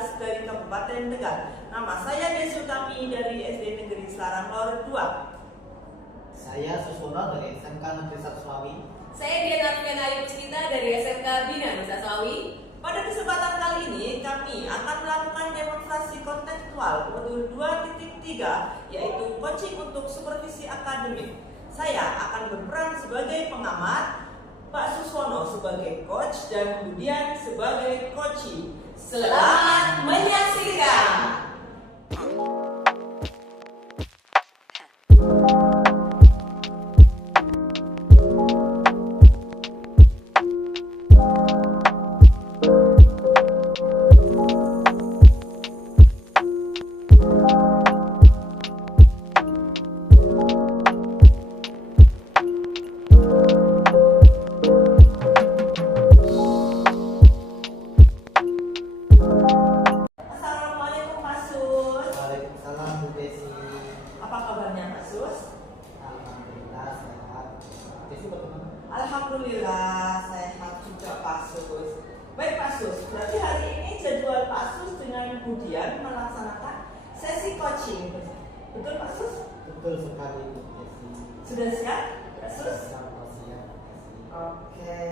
dari Kabupaten Tegal. Nama saya Desu Tami dari SD Negeri Selarang Lor 2. Saya Susono dari SMK Negeri 1 Slawi. Saya Diana Arfiana Ayu Puspita dari SMK Bina Nusa Slawi. Pada kesempatan kali ini kami akan melakukan demonstrasi kontekstual modul 2.3 yaitu coaching untuk supervisi akademik. Saya akan berperan sebagai pengamat, Pak Suswono sebagai coach dan kemudian sebagai coachee. Selamat menyaksikan. Assalamualaikum Pak Sus. Waalaikumsalam Bu Desi. Apa kabarnya Pak Sus? Alhamdulillah sehat. Desi bagaimana? Alhamdulillah sehat juga Pak Sus. Baik Pak Sus, berarti hari ini jadwal Pak Sus dengan Budian melaksanakan sesi coaching. Betul Pak Sus? Betul sekali Bu Desi. Sudah siap Pak Sus? Siap, siap. Oke,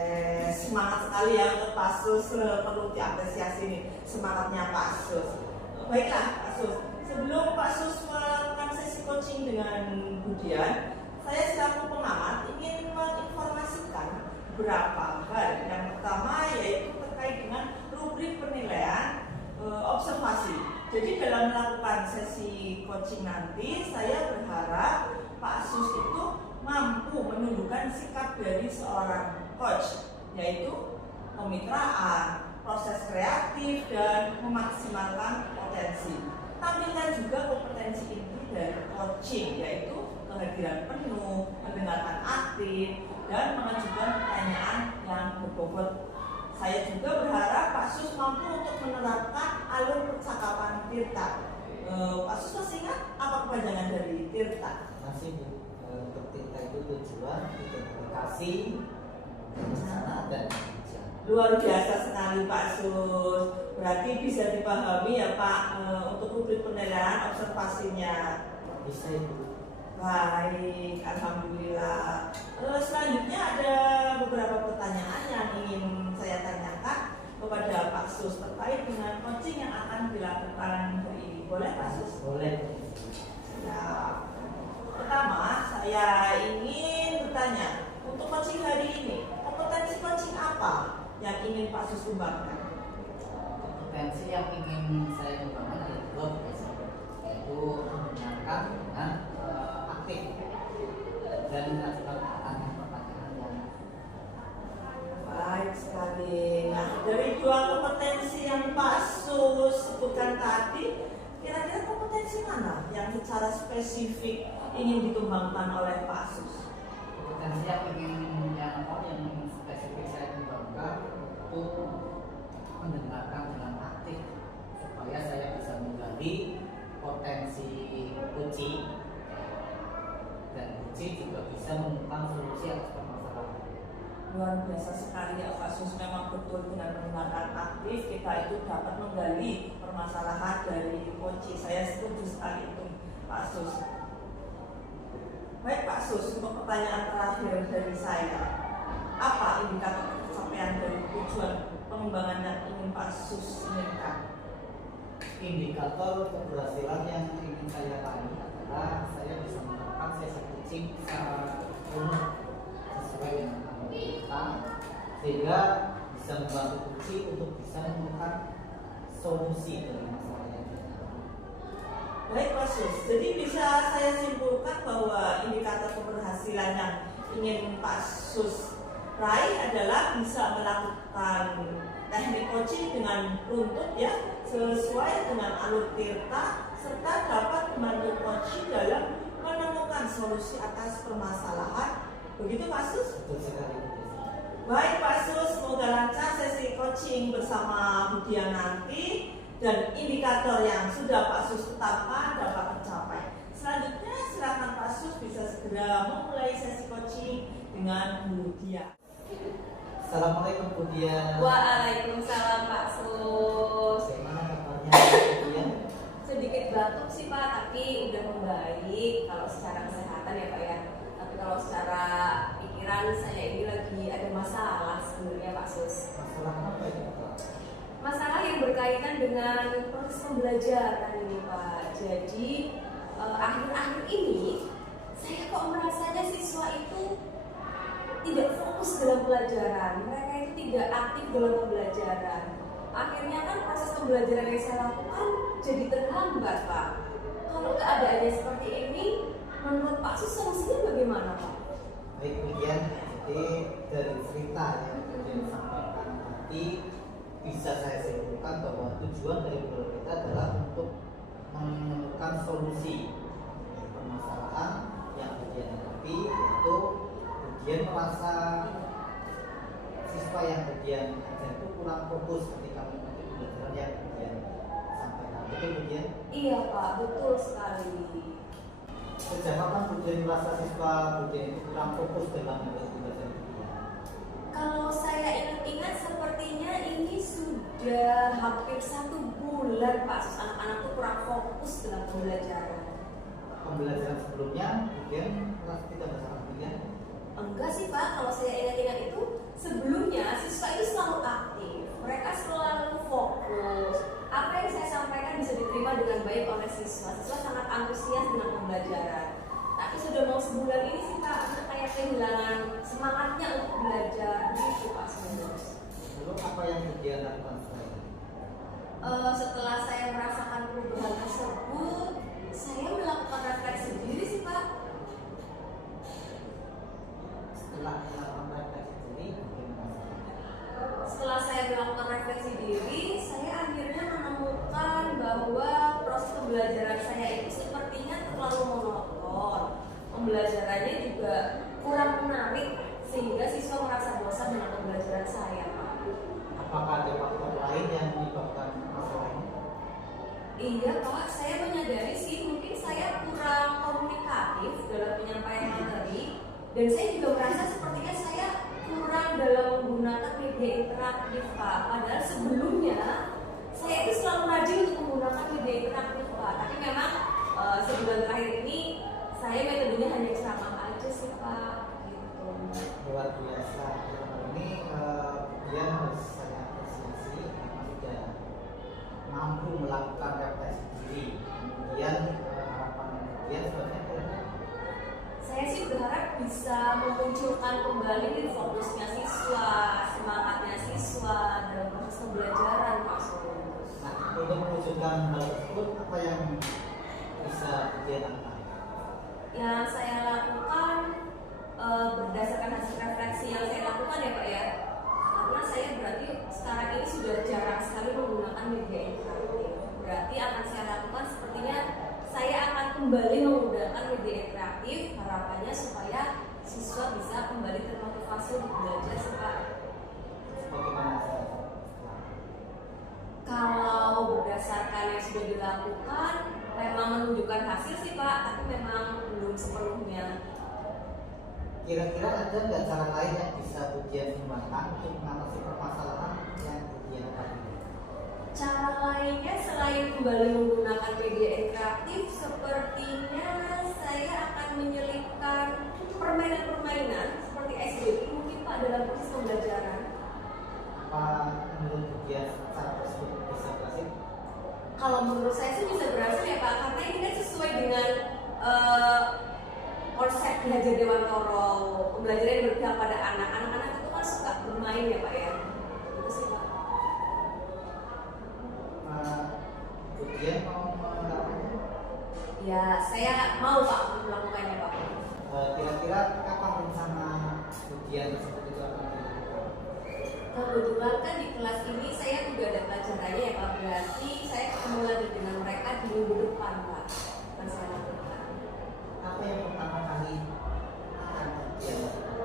semangat sekali ya untuk Pak Sus, perlu diapresiasi nih semangatnya Pak Sus. Baiklah Pak Sus, sebelum Pak Sus melakukan sesi coaching dengan Budian, saya selaku pengamat ingin menginformasikan beberapa hal. Yang pertama yaitu terkait dengan rubrik penilaian observasi. Jadi dalam melakukan sesi coaching nanti, saya berharap Pak Sus itu mampu menunjukkan sikap dari seorang coach, yaitu kemitraan, proses kreatif, dan memaksimalkan potensi. Tampilkan juga kompetensi inti dari coaching, yaitu kehadiran penuh, mendengarkan aktif, dan mengajukan pertanyaan yang berbobot. Saya juga berharap Pak Sus mampu untuk menerapkan alur percakapan Tirta. Pak Sus masih ingat apa kepanjangan dari Tirta? Masih Bu. Untuk Tirta itu tujuan, identifikasi, rencana, dan kerja. Luar biasa sekali Pak Sus. Berarti bisa dipahami ya Pak untuk rubrik penilaian observasinya. Bisa Ibu. Baik, alhamdulillah. Selanjutnya ada beberapa pertanyaan yang ingin saya tanyakan kepada Pak Sus terkait dengan coaching yang akan dilakukan hari ini. Boleh Pak Sus? Boleh. Ya. Pertama, saya ingin bertanya, untuk coaching hari ini, kompetensi coaching apa yang ingin Pak Sus kembangkan? Kompetensi yang ingin saya kembangkan adalah dua Bu Desi, yaitu mendengarkan dengan aktif dan mengajukan pertanyaan yang Baik sekali. Nah, dari dua kompetensi yang Pak Sus sebutkan tadi, kira-kira kompetensi mana yang secara spesifik ingin dikembangkan oleh Pak Sus? kompetensi yang ingin spesifik saya kembangkan itu mendengarkan dengan aktif supaya saya bisa menggali potensi kunci dan kunci juga bisa menemukan solusi atas permasalahan. Luar biasa sekali ya Pak Sus, memang betul dengan mendengarkan aktif kita itu dapat menggali permasalahan dari kunci. Saya setuju sekali itu Pak Sus. Baik Pak Sus, untuk pertanyaan terakhir dari saya, apa indikator pencapaian dari tujuan pengembangan yang ingin Pak Sus inginkan? Indikator keberhasilan yang ingin saya raih adalah saya bisa melakukan sesi coaching secara penuh sesuai dengan alur kita, sehingga bisa membantu kunci untuk bisa menemukan solusi dari masalah yang ada. Baik Pak Sus, jadi bisa saya simpulkan bahwa indikator keberhasilan yang ingin Pak Sus raih adalah bisa melakukan teknik coaching dengan runtut ya, sesuai dengan alur Tirta, serta dapat membantu coaching dalam menemukan solusi atas permasalahan. Begitu Pak Sus? Betul sekali Bu Desi. Baik Pak Sus, semoga lancar sesi coaching bersama Budian nanti dan indikator yang sudah Pak Sus tetapkan dapat tercapai. Selanjutnya silakan Pak Sus bisa segera memulai sesi coaching dengan Budian. Assalamualaikum Bu Dian. Waalaikumsalam Pak Sus. Bagaimana kabarnya Sus. Masalah apa itu Pak? Masalah yang berkaitan dengan proses pembelajaran ini Pak. Jadi akhir-akhir ini saya kok merasanya siswa itu tidak fokus dalam pelajaran. Mereka itu tidak aktif dalam pembelajaran. Akhirnya kan proses pembelajaran yang saya lakukan jadi terhambat Pak. Kalau keadaannya seperti ini, menurut Pak Sus solusinya bagaimana Pak? Baik, kemudian jadi dari cerita yang kemudian disampaikan tadi bisa saya simpulkan bahwa tujuan dari guru kita adalah untuk menemukan solusi permasalahan yang kemudian hadapi, yaitu kemudian merasa siswa yang kemudian itu kurang fokus ketika mengikuti pembelajaran yang kemudian sampaikan. Betul kemudian? Iya Pak, betul sekali. Sejak kapan kemudian merasa siswa kemudian itu kurang fokus dalam mengikuti pembelajaran kemudian? Kalau saya ingat-ingat sepertinya ini sudah hampir 1 bulan Pak Sus. Anak-anak tuh kurang fokus dalam pembelajaran. Pembelajaran sebelumnya kemudian merasa tidak bersama kemudian? Enggak sih Pak, kalau saya ingat-ingat itu sebelumnya siswa itu selalu aktif. Mereka selalu fokus. Apa yang saya sampaikan bisa diterima dengan baik oleh siswa. Siswa sangat antusias dengan pembelajaran. Tapi sudah mau sebulan ini sih Pak, anak kayak kehilangan semangatnya untuk belajar. Gitu Pak Sus. Lalu apa yang kemudian lakukan setelah itu? Setelah saya merasakan perubahan tersebut, saya melakukan refleksi diri sih Pak. Setelah melakukan refleksi diri, bagaimana? Setelah saya melakukan refleksi diri, saya akhirnya menemukan bahwa proses pembelajaran saya itu sepertinya terlalu monoton. Pembelajarannya juga kurang menarik sehingga siswa merasa bosan dengan pembelajaran saya, Pak. Apakah ada faktor lain yang menyebabkan masalah ini? Iya Pak, saya menyadari sih mungkin saya kurang komunikatif dalam penyampaian materi. Dan saya juga merasa sepertinya saya kurang dalam menggunakan media interaktif Pak. Padahal sebelumnya saya itu selalu rajin untuk menggunakan media interaktif Pak. Tapi memang sebulan terakhir ini saya metodenya hanya ceramah aja sih Pak. Gitu. Luar biasa. Dalam ini dia harus saya apresiasi karena sudah mampu melakukan refleksi diri. Kemudian harapan kemudian sebenarnya Saya sih berharap bisa memunculkan kembali fokusnya siswa, semangatnya siswa dalam proses pembelajaran Pak Sus. nah, untuk mewujudkan hal tersebut apa yang bisa kemudian lakukan? Yang saya lakukan berdasarkan hasil refleksi yang saya lakukan ya Pak ya, karena saya berarti sekarang ini sudah jarang sekali menggunakan media interaktif. Berarti akan saya lakukan sepertinya saya akan kembali menggunakan media interaktif, harapannya supaya siswa bisa kembali termotivasi untuk belajar sih Pak. Bagaimana? Kalau berdasarkan yang sudah dilakukan memang menunjukkan hasil sih Pak, tapi memang belum sepenuhnya. Kira-kira ada nggak cara lain yang bisa ujian kembangkan untuk mengatasi permasalahan yang ujian tadi? Cara lainnya selain kembali menggunakan media interaktif, sepertinya saya akan menyelipkan permainan-permainan seperti SBI mungkin Pak dalam proses pembelajaran. Apa menurut ujian cara tersebut bisa berhasil? Kalau menurut saya sih bisa berhasil ya Pak, karena ini kan sesuai dengan konsep belajar Dewantoro, pembelajaran yang berpihak pada anak. Anak-anak itu kan suka bermain ya Pak ya. Itu sih Pak. Ujian mau melakukan? Ya, saya mau Pak melakukannya Pak. Kira-kira kapan rencana ujian tersebut itu akan dilakukan? Kebetulan kan di kelas ini saya juga ada pelajarannya ya Pak. Berarti saya ketemu lagi dengan mereka di minggu depan Pak. Akan saya lakukan. Apa yang pertama kali akan ujian lakukan?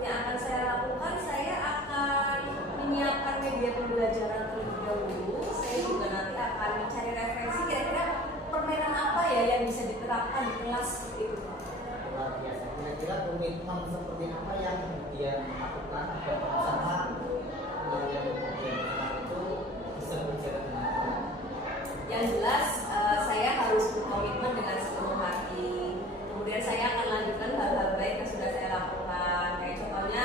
Yang akan saya lakukan, saya akan menyiapkan media pembelajaran terlebih dahulu. Saya juga nanti akan mencari referensi kira-kira permainan apa ya yang bisa diterapkan di kelas seperti itu Pak. Luar biasa. Kira-kira komitmen seperti apa yang kemudian lakukan agar bersama yang kemudian itu bisa berjalan dengan baik? Yang jelas saya harus berkomitmen dengan sepenuh hati. Kemudian saya akan lanjutkan hal-hal baik yang sudah saya lakukan. Kayak contohnya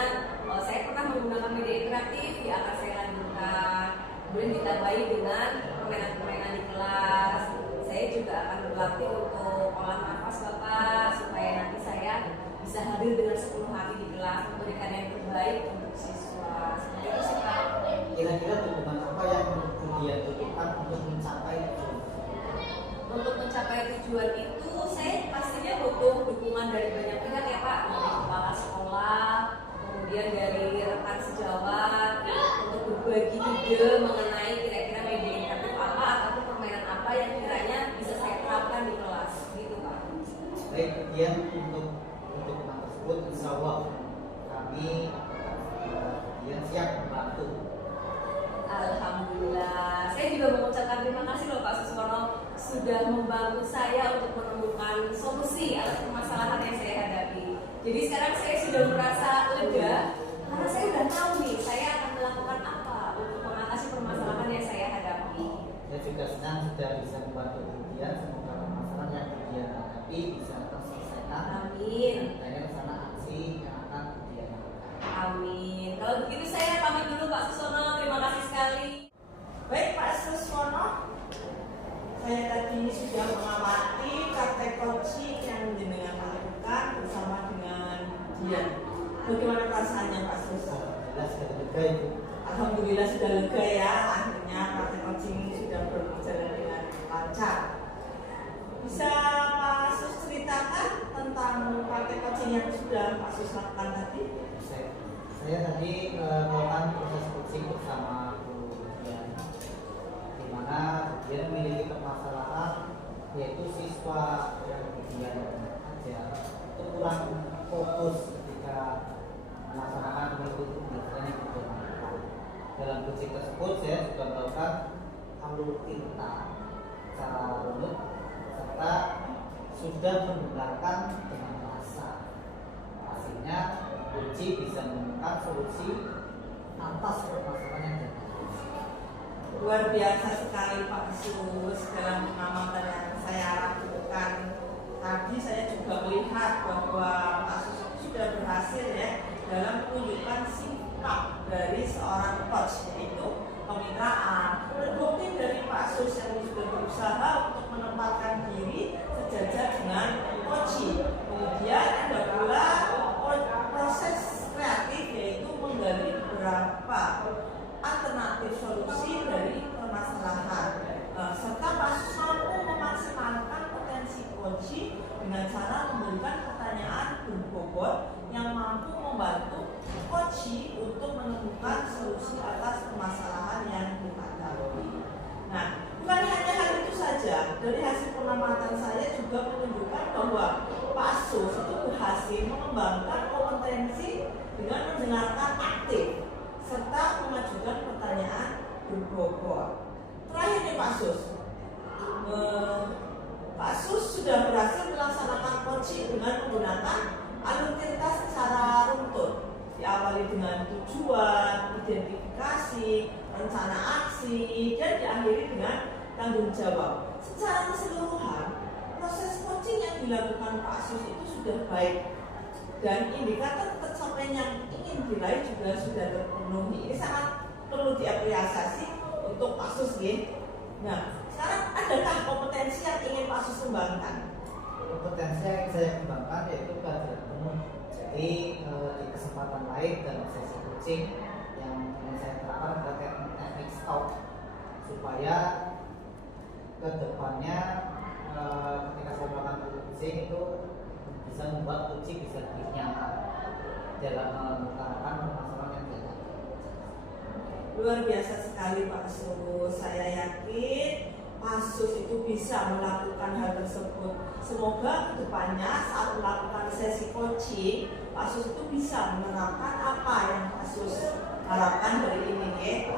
saya pernah menggunakan media tujuan itu saya pastinya butuh dukungan dari banyak pihak ya Pak, dari kepala sekolah, kemudian dari rekan sejawat untuk berbagi ide mengenai kira-kira media interaktif apa ataupun permainan apa yang kiranya bisa saya terapkan di kelas gitu Pak. Baik, kemudian untuk teman tersebut insya Allah kami kemudian siap membantu. Alhamdulillah, saya juga mengucapkan terima kasih loh Pak Suswono sudah membantu saya untuk menemukan solusi atas permasalahan yang saya hadapi. Jadi sekarang saya sudah merasa lega karena saya sudah tahu nih saya akan melakukan apa untuk mengatasi permasalahan yang saya hadapi. Saya juga senang sudah bisa membantu kemudian semoga permasalahan yang kemudian hadapi bisa terselesaikan. Amin. Dan rencana aksi yang akan kemudian lakukan. Amin. Kalau begitu saya pamit dulu Pak Suswono. Terima kasih sekali. Baik Pak Suswono, saya tadi sudah mengamati praktek coaching yang jenengan lakukan bersama dengan Dian. Bagaimana perasaannya Pak Sus? Jelas sudah lega Ibu. Alhamdulillah sudah lega ya, akhirnya praktek coaching ini sudah berjalan dengan lancar. Bisa Pak Sus ceritakan tentang praktek coaching yang sudah Pak Sus lakukan tadi? Saya tadi melakukan proses coaching bersama Bu Dian, di mana dia memiliki permasalahan yaitu siswa yang kemudian aja itu kurang fokus ketika melaksanakan metode pembelajaran yang dilakukan. Dalam coaching tersebut saya juga melakukan alur tinta secara runut serta sudah menggunakan dengan rasa. Hasilnya kunci bisa menemukan solusi atas permasalahan yang terjadi. Luar biasa sekali Pak Sus dalam pengamatan yang saya lakukan. Tadi saya juga melihat bahwa Pak Sus itu sudah berhasil ya dalam menunjukkan sikap dari seorang coach, yaitu kemitraan. Terbukti dari Pak Sus yang sudah berusaha untuk menempatkan diri sejajar dengan coach. Kemudian ada pula proses kreatif yaitu menggali beberapa alternatif solusi dari permasalahan serta Pak Sus mampu memaksimalkan potensi coaching dengan cara memberikan pertanyaan berbobot yang mampu membantu coaching untuk menemukan solusi atas permasalahan yang dihadapi. Nah, bukan hanya hal itu saja, dari hasil pengamatan saya juga menunjukkan bahwa Pak Sus itu berhasil mengembangkan kompetensi dengan mendengarkan aktif serta mengajukan pertanyaan berbobot. Terakhir nih Pak Sus, Pak Sus sudah berhasil melaksanakan coaching dengan menggunakan alur tinta secara runtut, diawali dengan tujuan, identifikasi, rencana aksi, dan diakhiri dengan tanggung jawab. Secara keseluruhan, proses coaching yang dilakukan Pak Sus itu sudah baik dan indikator pencapaian yang ingin diraih juga sudah terpenuhi. Ini sangat perlu diapresiasi untuk Pak Sus ya. Nah, sekarang adakah kompetensi yang ingin Pak Sus kembangkan? Kompetensi yang saya kembangkan yaitu kehadiran umum. Jadi di kesempatan lain dalam sesi coaching yang ingin saya terapkan adalah teknik stop supaya kedepannya ketika saya melakukan coaching itu bisa membuat coaching bisa lebih nyaman dalam mengutarakan permasalahan yang terjadi. Luar biasa sekali Pak Sus. Saya yakin Pak Sus itu bisa melakukan hal tersebut. Semoga kedepannya saat melakukan sesi coaching, Pak Sus itu bisa menerapkan apa yang Pak Sus harapkan dari ini ya.